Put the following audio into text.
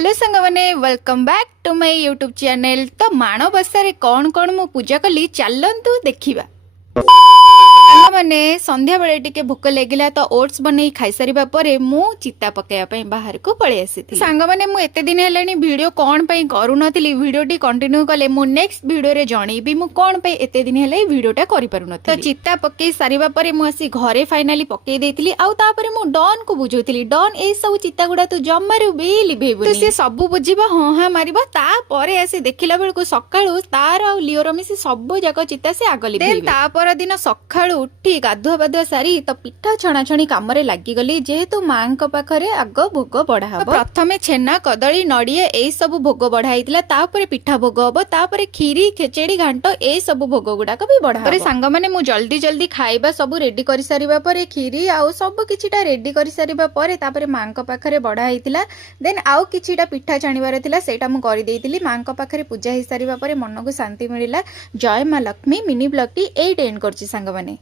Hello सांग मैंने welcome back to my YouTube channel. तो माणबसा रे कौन कौन मु पूजा कली चलतु देखा। मैंने संध्या बेले टिके भोक लगिला तो ओट्स बन खाई सारिबा परे मु चिता पकाइबा बाहर को पळै आसी सांग मैंने मु एते दिन हेलानी वीडियो कोन पई करू नथिली। वीडियो टी कंटिन्यू कले मु नेक्स्ट वीडियो रे जणैबी मु कोन पई एते दिन हेले वीडियोटा करि पारु नथिली। तो चिता पकई सारिबा परे मु आसी घरे फाइनली पकई देथिली। आउ तापरे मु डॉन को बुझौथिली, डॉन ए सब चिता गुडा तू जम्मारु बे लिभेबु तो से सब बुझिबा हां हां मारिबा। तापरे आसी देखिला बेलको सकाळू तार आ लिओर मिसी सब जाक चिता से आगली देन। तापर दिन सकाळू उठी गाधुआ बाधुआ सारी तो पिठा छणाछणी काम लगिगली। जेहेतु माँ पाखरे आग भोग बढ़ा हम, प्रथमे छेना कदली नड़िया ए सब भोग बढ़ाई तापर पिठा भोग हम, तापर खीरी खेचेड़ी घांट ए सब भोग गुड़ाक भी बढ़ा। सांग मैंने मु जल्दी जल्दी खाइबा सब रेडी कर सारिबा परे खीरी आउ सब किछिटा रेडी कर सारिबा परे तापर माँ पाखरे बढ़ाई देन आउ किछिटा पिठा छाणीबार थिला सेटा मु करि देइतिली। माँ पाखरे पूजा हो सारिबा परे मन को शांति मिलिला। जय माँ लक्ष्मी। मिनी ब्लॉग टी एट एंड करछि सांग माने।